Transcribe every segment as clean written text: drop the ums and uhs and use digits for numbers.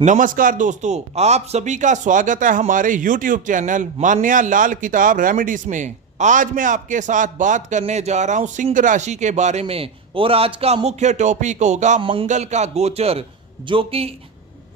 नमस्कार दोस्तों, आप सभी का स्वागत है हमारे YouTube चैनल मान्या लाल किताब रेमेडीज में। आज मैं आपके साथ बात करने जा रहा हूं सिंह राशि के बारे में और आज का मुख्य टॉपिक होगा मंगल का गोचर, जो कि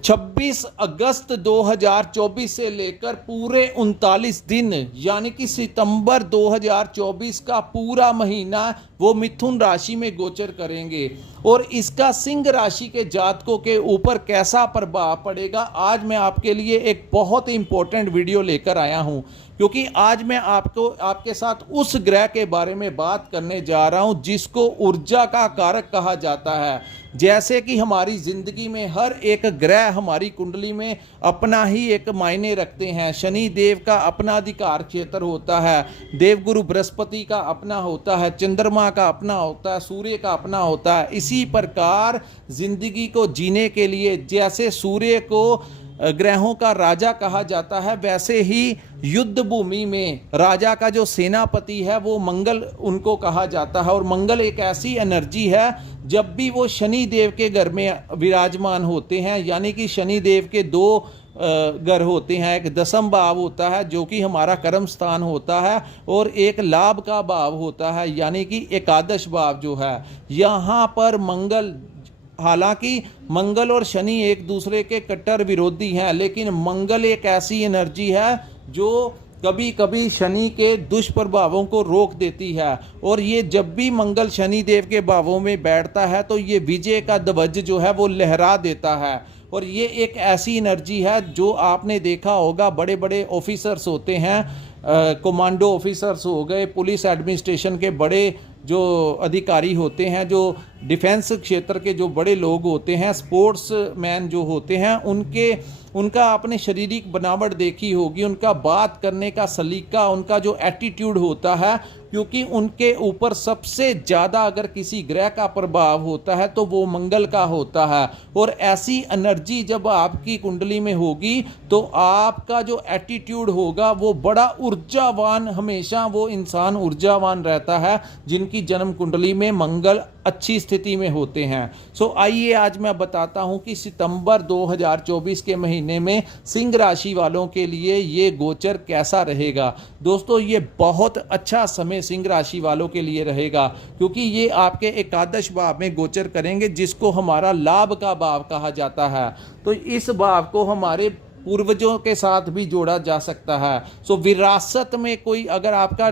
26 अगस्त 2024 से लेकर पूरे 39 दिन यानी कि सितंबर 2024 का पूरा महीना वो मिथुन राशि में गोचर करेंगे और इसका सिंह राशि के जातकों के ऊपर कैसा प्रभाव पड़ेगा, आज मैं आपके लिए एक बहुत ही इंपॉर्टेंट वीडियो लेकर आया हूं। क्योंकि आज मैं आपके साथ उस ग्रह के बारे में बात करने जा रहा हूं जिसको ऊर्जा का कारक कहा जाता है। जैसे कि हमारी जिंदगी में हर एक ग्रह हमारी कुंडली में अपना ही एक मायने रखते हैं। शनि देव का अपना अधिकार क्षेत्र होता है, देवगुरु बृहस्पति का अपना होता है, चंद्रमा का अपना होता है, सूर्य का अपना होता है। इसी प्रकार जिंदगी को जीने के लिए जैसे सूर्य को ग्रहों का राजा कहा जाता है, वैसे ही युद्ध भूमि में राजा का जो सेनापति है वो मंगल उनको कहा जाता है। और मंगल एक ऐसी एनर्जी है, जब भी वो शनि देव के घर में विराजमान होते हैं, यानी कि शनि देव के दो घर होते हैं, एक दसम भाव होता है जो कि हमारा कर्म स्थान होता है और एक लाभ का भाव होता है यानी कि एकादश भाव जो है। यहाँ पर मंगल, हालांकि मंगल और शनि एक दूसरे के कट्टर विरोधी हैं, लेकिन मंगल एक ऐसी एनर्जी है जो कभी कभी शनि के दुष्प्रभावों को रोक देती है। और ये जब भी मंगल शनि देव के भावों में बैठता है तो ये विजय का ध्वज जो है वो लहरा देता है। और ये एक ऐसी एनर्जी है जो आपने देखा होगा, बड़े बड़े ऑफिसर्स होते हैं, कमांडो ऑफिसर्स हो गए, पुलिस एडमिनिस्ट्रेशन के बड़े जो अधिकारी होते हैं, जो डिफेंस क्षेत्र के जो बड़े लोग होते हैं, स्पोर्ट्स मैन जो होते हैं, उनका आपने शारीरिक बनावट देखी होगी, उनका बात करने का सलीका, उनका जो एटीट्यूड होता है, क्योंकि उनके ऊपर सबसे ज़्यादा अगर किसी ग्रह का प्रभाव होता है तो वो मंगल का होता है। और ऐसी एनर्जी जब आपकी कुंडली में होगी तो आपका जो एटीट्यूड होगा वो बड़ा ऊर्जावान, हमेशा वो इंसान ऊर्जावान रहता है जिनकी जन्म कुंडली में मंगल अच्छी स्थिति में होते हैं। सो आइए आज मैं बताता हूं कि सितंबर 2024 के महीने में सिंह राशि वालों के लिए ये गोचर कैसा रहेगा। दोस्तों, ये बहुत अच्छा समय सिंह राशि वालों के लिए रहेगा, क्योंकि ये आपके एकादश भाव में गोचर करेंगे जिसको हमारा लाभ का भाव कहा जाता है। तो इस भाव को हमारे पूर्वजों के साथ भी जोड़ा जा सकता है। सो विरासत में कोई अगर आपका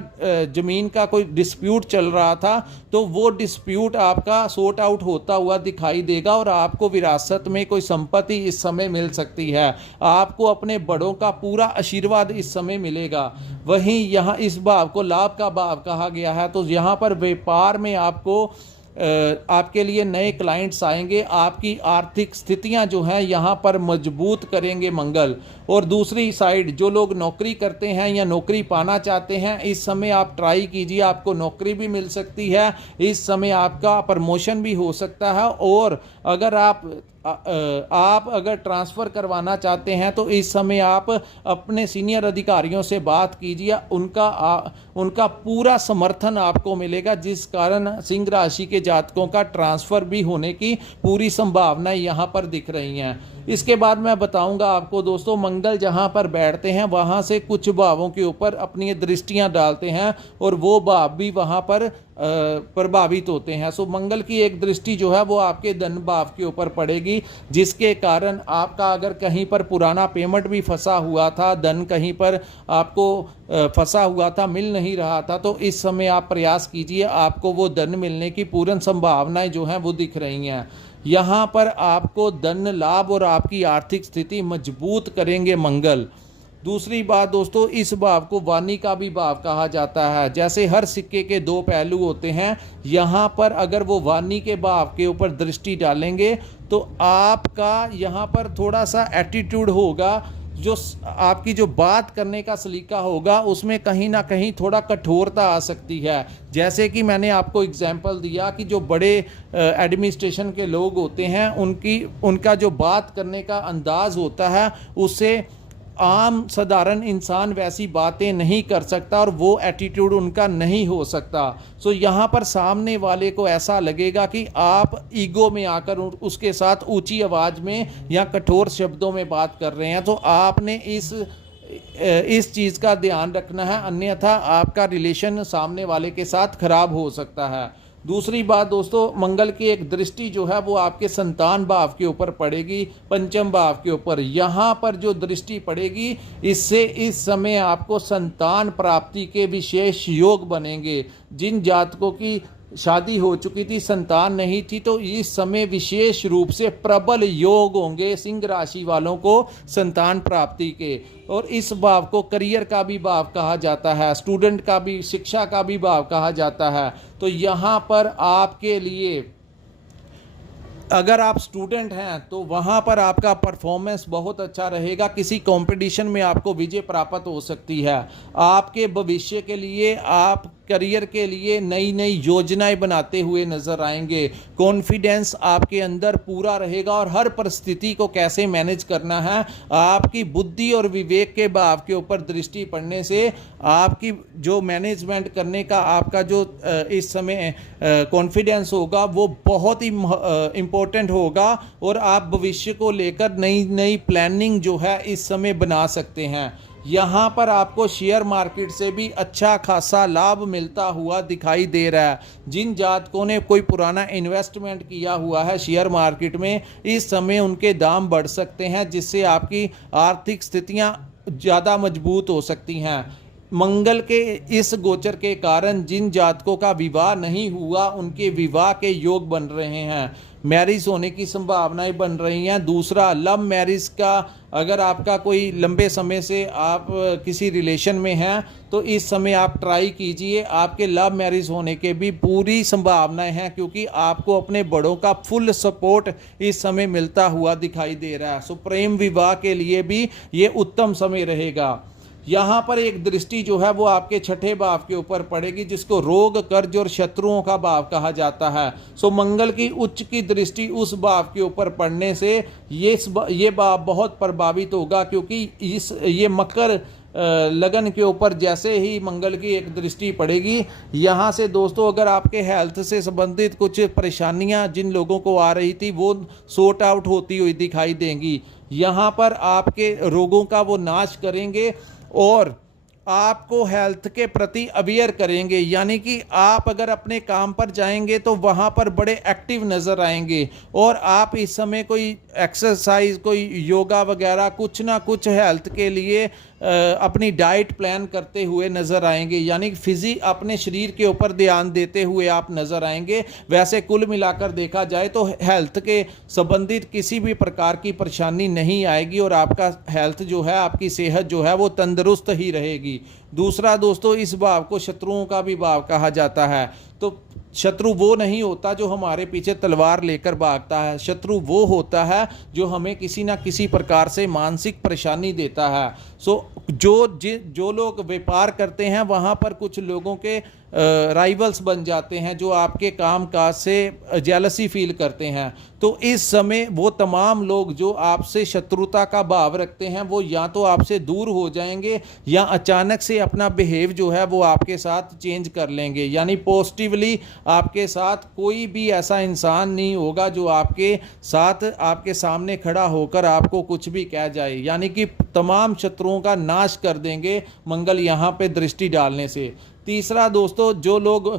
जमीन का कोई डिस्प्यूट चल रहा था तो वो डिस्प्यूट आपका सॉर्ट आउट होता हुआ दिखाई देगा और आपको विरासत में कोई संपत्ति इस समय मिल सकती है। आपको अपने बड़ों का पूरा आशीर्वाद इस समय मिलेगा। वहीं यहाँ इस भाव को लाभ का भाव कहा गया है, तो यहाँ पर व्यापार में आपके लिए नए क्लाइंट्स आएंगे, आपकी आर्थिक स्थितियां जो हैं यहाँ पर मजबूत करेंगे मंगल। और दूसरी साइड जो लोग नौकरी करते हैं या नौकरी पाना चाहते हैं, इस समय आप ट्राई कीजिए, आपको नौकरी भी मिल सकती है, इस समय आपका प्रमोशन भी हो सकता है। और अगर आप अगर ट्रांसफ़र करवाना चाहते हैं तो इस समय आप अपने सीनियर अधिकारियों से बात कीजिए, उनका पूरा समर्थन आपको मिलेगा, जिस कारण सिंह राशि के जातकों का ट्रांसफ़र भी होने की पूरी संभावनाएं यहाँ पर दिख रही हैं। इसके बाद मैं बताऊंगा आपको दोस्तों, मंगल जहाँ पर बैठते हैं वहाँ से कुछ भावों के ऊपर अपनी दृष्टियाँ डालते हैं और वो भाव भी वहाँ पर प्रभावित होते हैं। सो मंगल की एक दृष्टि जो है वो आपके धन भाव के ऊपर पड़ेगी, जिसके कारण आपका अगर कहीं पर पुराना पेमेंट भी फंसा हुआ था, धन कहीं पर आपको फंसा हुआ था, मिल नहीं रहा था, तो इस समय आप प्रयास कीजिए, आपको वो धन मिलने की पूर्ण संभावनाएं जो हैं वो दिख रही हैं। यहाँ पर आपको धन लाभ और आपकी आर्थिक स्थिति मजबूत करेंगे मंगल। दूसरी बात दोस्तों, इस भाव को वाणी का भी भाव कहा जाता है। जैसे हर सिक्के के दो पहलू होते हैं, यहाँ पर अगर वो वाणी के भाव के ऊपर दृष्टि डालेंगे तो आपका यहाँ पर थोड़ा सा एटीट्यूड होगा, जो आपकी जो बात करने का सलीका होगा उसमें कहीं ना कहीं थोड़ा कठोरता आ सकती है। जैसे कि मैंने आपको एग्जांपल दिया कि जो बड़े एडमिनिस्ट्रेशन के लोग होते हैं उनका जो बात करने का अंदाज़ होता है उससे आम साधारण इंसान वैसी बातें नहीं कर सकता और वो एटीट्यूड उनका नहीं हो सकता। सो यहाँ पर सामने वाले को ऐसा लगेगा कि आप ईगो में आकर उसके साथ ऊंची आवाज़ में या कठोर शब्दों में बात कर रहे हैं। तो आपने इस चीज़ का ध्यान रखना है, अन्यथा आपका रिलेशन सामने वाले के साथ खराब हो सकता है। दूसरी बात दोस्तों, मंगल की एक दृष्टि जो है वो आपके संतान भाव के ऊपर पड़ेगी, पंचम भाव के ऊपर। यहाँ पर जो दृष्टि पड़ेगी, इससे इस समय आपको संतान प्राप्ति के विशेष योग बनेंगे। जिन जातकों की शादी हो चुकी थी, संतान नहीं थी, तो इस समय विशेष रूप से प्रबल योग होंगे सिंह राशि वालों को संतान प्राप्ति के। और इस भाव को करियर का भी भाव कहा जाता है, स्टूडेंट का भी, शिक्षा का भी भाव कहा जाता है। तो यहाँ पर आपके लिए, अगर आप स्टूडेंट हैं तो वहाँ पर आपका परफॉर्मेंस बहुत अच्छा रहेगा, किसी कंपटीशन में आपको विजय प्राप्त हो सकती है। आपके भविष्य के लिए, आप करियर के लिए नई नई योजनाएं बनाते हुए नजर आएंगे। कॉन्फिडेंस आपके अंदर पूरा रहेगा और हर परिस्थिति को कैसे मैनेज करना है, आपकी बुद्धि और विवेक के भाव के ऊपर दृष्टि पड़ने से आपकी जो मैनेजमेंट करने का आपका जो इस समय कॉन्फिडेंस होगा वो बहुत ही इम्पोर्टेंट होगा। और आप भविष्य को लेकर नई नई प्लानिंग जो है इस समय बना सकते हैं। यहाँ पर आपको शेयर मार्केट से भी अच्छा खासा लाभ मिलता हुआ दिखाई दे रहा है। जिन जातकों ने कोई पुराना इन्वेस्टमेंट किया हुआ है शेयर मार्केट में, इस समय उनके दाम बढ़ सकते हैं, जिससे आपकी आर्थिक स्थितियाँ ज़्यादा मजबूत हो सकती हैं। मंगल के इस गोचर के कारण जिन जातकों का विवाह नहीं हुआ, उनके विवाह के योग बन रहे हैं, मैरिज होने की संभावनाएं बन रही हैं। दूसरा, लव मैरिज का, अगर आपका कोई लंबे समय से आप किसी रिलेशन में हैं तो इस समय आप ट्राई कीजिए, आपके लव मैरिज होने के भी पूरी संभावनाएं हैं, क्योंकि आपको अपने बड़ों का फुल सपोर्ट इस समय मिलता हुआ दिखाई दे रहा है। सो प्रेम विवाह के लिए भी ये उत्तम समय रहेगा। यहाँ पर एक दृष्टि जो है वो आपके छठे भाव के ऊपर पड़ेगी, जिसको रोग, कर्ज और शत्रुओं का भाव कहा जाता है। सो मंगल की उच्च की दृष्टि उस भाव के ऊपर पड़ने से ये भाव बहुत प्रभावित होगा, क्योंकि ये मकर लगन के ऊपर जैसे ही मंगल की एक दृष्टि पड़ेगी, यहाँ से दोस्तों अगर आपके हेल्थ से संबंधित कुछ परेशानियाँ जिन लोगों को आ रही थी वो सॉर्ट आउट होती हुई दिखाई देंगी। यहाँ पर आपके रोगों का वो नाश करेंगे और आपको हेल्थ के प्रति अवेयर करेंगे। यानी कि आप अगर अपने काम पर जाएंगे तो वहाँ पर बड़े एक्टिव नज़र आएंगे और आप इस समय कोई एक्सरसाइज, कोई योगा वगैरह कुछ ना कुछ हेल्थ के लिए अपनी डाइट प्लान करते हुए नज़र आएंगे। यानी अपने शरीर के ऊपर ध्यान देते हुए आप नज़र आएंगे। वैसे कुल मिलाकर देखा जाए तो हेल्थ के संबंधित किसी भी प्रकार की परेशानी नहीं आएगी और आपका हेल्थ जो है, आपकी सेहत जो है वो तंदुरुस्त ही रहेगी। दूसरा दोस्तों, इस भाव को शत्रुओं का भी भाव कहा जाता है। तो शत्रु वो नहीं होता जो हमारे पीछे तलवार लेकर भागता है, शत्रु वो होता है जो हमें किसी ना किसी प्रकार से मानसिक परेशानी देता है। सो जो लोग व्यापार करते हैं वहाँ पर कुछ लोगों के राइवल्स बन जाते हैं जो आपके काम काज से जेलसी फील करते हैं। तो इस समय वो तमाम लोग जो आपसे शत्रुता का भाव रखते हैं वो या तो आपसे दूर हो जाएंगे या अचानक से अपना बिहेव जो है वो आपके साथ चेंज कर लेंगे। यानी पॉजिटिवली आपके साथ कोई भी ऐसा इंसान नहीं होगा जो आपके साथ, आपके सामने खड़ा होकर आपको कुछ भी कह जाए। यानी कि तमाम शत्रुओं का नाश कर देंगे मंगल यहाँ पे दृष्टि डालने से। तीसरा दोस्तों, जो लोग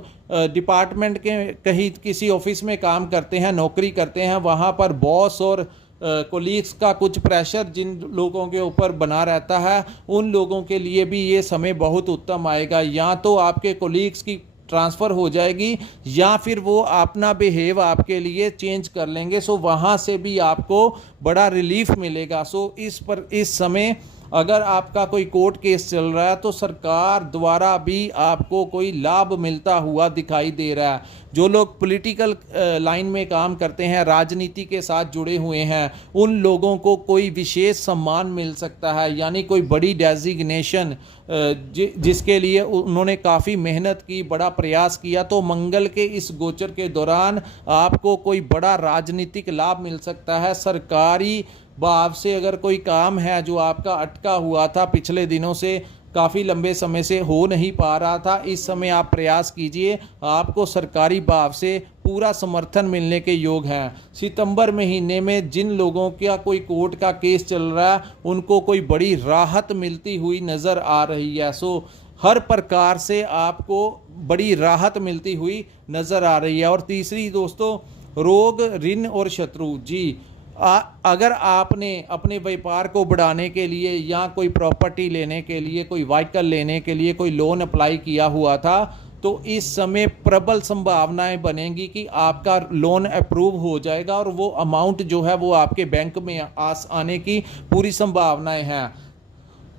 डिपार्टमेंट के कहीं किसी ऑफिस में काम करते हैं, नौकरी करते हैं, वहाँ पर बॉस और कोलीग्स का कुछ प्रेशर जिन लोगों के ऊपर बना रहता है, उन लोगों के लिए भी ये समय बहुत उत्तम आएगा। या तो आपके कोलीग्स की ट्रांसफ़र हो जाएगी या फिर वो अपना बिहेव आपके लिए चेंज कर लेंगे। सो वहाँ से भी आपको बड़ा रिलीफ मिलेगा। सो इस समय अगर आपका कोई कोर्ट केस चल रहा है तो सरकार द्वारा भी आपको कोई लाभ मिलता हुआ दिखाई दे रहा है। जो लोग पॉलिटिकल लाइन में काम करते हैं, राजनीति के साथ जुड़े हुए हैं, उन लोगों को कोई विशेष सम्मान मिल सकता है, यानी कोई बड़ी डेजिग्नेशन जिसके लिए उन्होंने काफ़ी मेहनत की, बड़ा प्रयास किया। तो मंगल के इस गोचर के दौरान आपको कोई बड़ा राजनीतिक लाभ मिल सकता है। सरकारी भाव से अगर कोई काम है जो आपका अटका हुआ था, पिछले दिनों से काफ़ी लंबे समय से हो नहीं पा रहा था, इस समय आप प्रयास कीजिए, आपको सरकारी भाव से पूरा समर्थन मिलने के योग हैं। सितंबर महीने में जिन लोगों का कोई कोर्ट का केस चल रहा है, उनको कोई बड़ी राहत मिलती हुई नज़र आ रही है। सो हर प्रकार से आपको बड़ी राहत मिलती हुई नज़र आ रही है। और तीसरी दोस्तों, रोग, ऋण और शत्रु। जी, अगर आपने अपने व्यापार को बढ़ाने के लिए या कोई प्रॉपर्टी लेने के लिए, कोई व्हीकल लेने के लिए कोई लोन अप्लाई किया हुआ था, तो इस समय प्रबल संभावनाएं बनेंगी कि आपका लोन अप्रूव हो जाएगा और वो अमाउंट जो है वो आपके बैंक में आने की पूरी संभावनाएं हैं।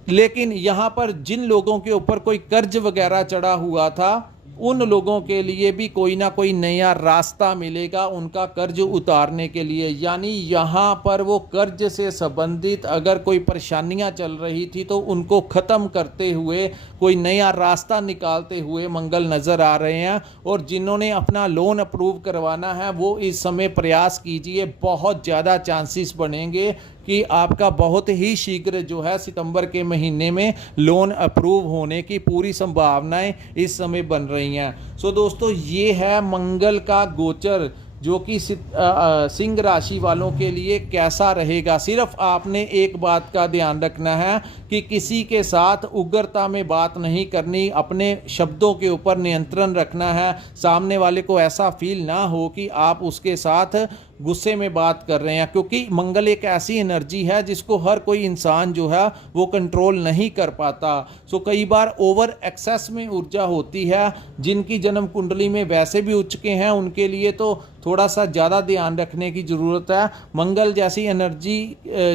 लेकिन यहाँ पर जिन लोगों के ऊपर कोई कर्ज वगैरह चढ़ा हुआ था, उन लोगों के लिए भी कोई ना कोई नया रास्ता मिलेगा उनका कर्ज उतारने के लिए। यानी यहाँ पर वो कर्ज से संबंधित अगर कोई परेशानियाँ चल रही थी तो उनको ख़त्म करते हुए कोई नया रास्ता निकालते हुए मंगल नज़र आ रहे हैं। और जिन्होंने अपना लोन अप्रूव करवाना है वो इस समय प्रयास कीजिए, बहुत ज़्यादा चांसेस बनेंगे कि आपका बहुत ही शीघ्र जो है सितंबर के महीने में लोन अप्रूव होने की पूरी संभावनाएं इस समय बन रही हैं। सो दोस्तों, ये है मंगल का गोचर जो कि सिंह राशि वालों के लिए कैसा रहेगा। सिर्फ आपने एक बात का ध्यान रखना है कि किसी के साथ उग्रता में बात नहीं करनी, अपने शब्दों के ऊपर नियंत्रण रखना है। सामने वाले को ऐसा फील ना हो कि आप उसके साथ गुस्से में बात कर रहे हैं, क्योंकि मंगल एक ऐसी एनर्जी है जिसको हर कोई इंसान जो है वो कंट्रोल नहीं कर पाता। सो कई बार ओवर एक्सेस में ऊर्जा होती है। जिनकी जन्म कुंडली में वैसे भी उच्च के हैं, उनके लिए तो थोड़ा सा ज़्यादा ध्यान रखने की ज़रूरत है। मंगल जैसी एनर्जी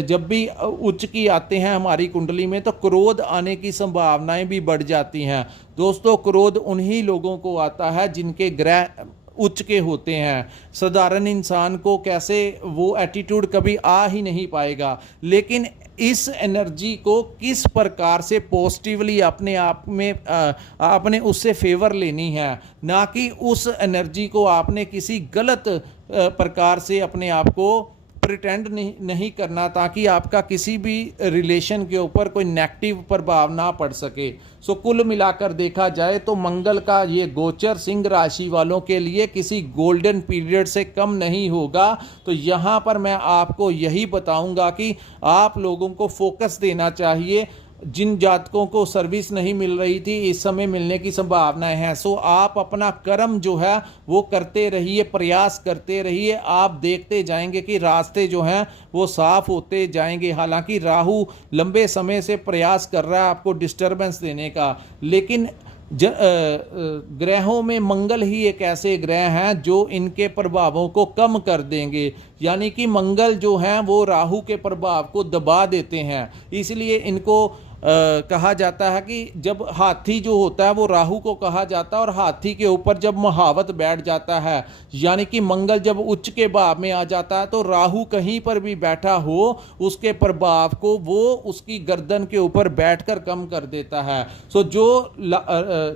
जब भी उच्च की आते हैं हमारी कुंडली में, तो क्रोध आने की संभावनाएं भी बढ़ जाती हैं। दोस्तों, क्रोध उन्हीं लोगों को आता है जिनके ग्रह उच्च के होते हैं। साधारण इंसान को कैसे वो एटीट्यूड कभी आ ही नहीं पाएगा। लेकिन इस एनर्जी को किस प्रकार से पॉजिटिवली अपने आप में आपने उससे फेवर लेनी है, ना कि उस एनर्जी को आपने किसी गलत प्रकार से अपने आप को प्रिटेंड नहीं करना, ताकि आपका किसी भी रिलेशन के ऊपर कोई नेगेटिव प्रभाव ना पड़ सके। सो कुल मिलाकर देखा जाए तो मंगल का ये गोचर सिंह राशि वालों के लिए किसी गोल्डन पीरियड से कम नहीं होगा। तो यहाँ पर मैं आपको यही बताऊंगा कि आप लोगों को फोकस देना चाहिए। जिन जातकों को सर्विस नहीं मिल रही थी, इस समय मिलने की संभावनाएं हैं। सो आप अपना कर्म जो है वो करते रहिए, प्रयास करते रहिए। आप देखते जाएंगे कि रास्ते जो हैं वो साफ होते जाएंगे। हालांकि राहु लंबे समय से प्रयास कर रहा है आपको डिस्टर्बेंस देने का, लेकिन ग्रहों में मंगल ही एक ऐसे ग्रह हैं जो इनके प्रभावों को कम कर देंगे। यानी कि मंगल जो हैं वो राहु के प्रभाव को दबा देते हैं। इसलिए इनको कहा जाता है कि जब हाथी जो होता है वो राहु को कहा जाता है, और हाथी के ऊपर जब महावत बैठ जाता है, यानी कि मंगल जब उच्च के भाव में आ जाता है, तो राहु कहीं पर भी बैठा हो उसके प्रभाव को वो उसकी गर्दन के ऊपर बैठकर कम कर देता है। सो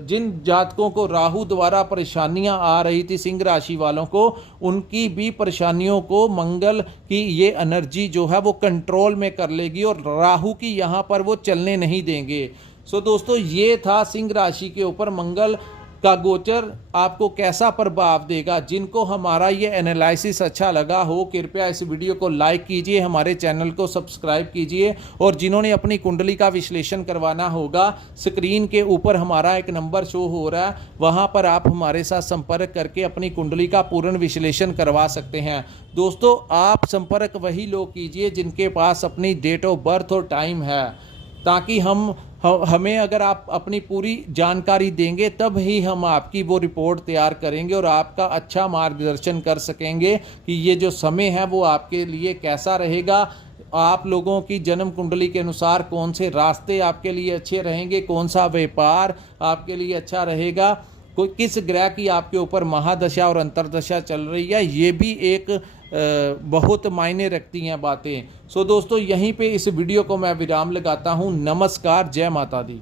जिन जातकों को राहु द्वारा परेशानियां आ रही थी सिंह राशि वालों को, उनकी भी परेशानियों को मंगल की ये एनर्जी जो है वो कंट्रोल में कर लेगी और राहु की यहाँ पर वो चलने नहीं देंगे। सो दोस्तों, ये था सिंह राशि के ऊपर मंगल का गोचर आपको कैसा प्रभाव देगा। जिनको हमारा ये एनालिसिस अच्छा लगा हो, कृपया इस वीडियो को लाइक कीजिए, हमारे चैनल को सब्सक्राइब कीजिए, और जिन्होंने अपनी कुंडली का विश्लेषण करवाना होगा, स्क्रीन के ऊपर हमारा एक नंबर शो हो रहा है, वहां पर आप हमारे साथ संपर्क करके अपनी कुंडली का पूर्ण विश्लेषण करवा सकते हैं। दोस्तों, आप संपर्क वही लोग कीजिए जिनके पास अपनी डेट ऑफ बर्थ और टाइम है, ताकि हमें अगर आप अपनी पूरी जानकारी देंगे तब ही हम आपकी वो रिपोर्ट तैयार करेंगे और आपका अच्छा मार्गदर्शन कर सकेंगे कि ये जो समय है वो आपके लिए कैसा रहेगा। आप लोगों की जन्म कुंडली के अनुसार कौन से रास्ते आपके लिए अच्छे रहेंगे, कौन सा व्यापार आपके लिए अच्छा रहेगा, कोई किस ग्रह की आपके ऊपर महादशा और अंतरदशा चल रही है, ये भी एक बहुत मायने रखती हैं बातें। सो दोस्तों, यहीं पे इस वीडियो को मैं विराम लगाता हूँ। नमस्कार, जय माता दी।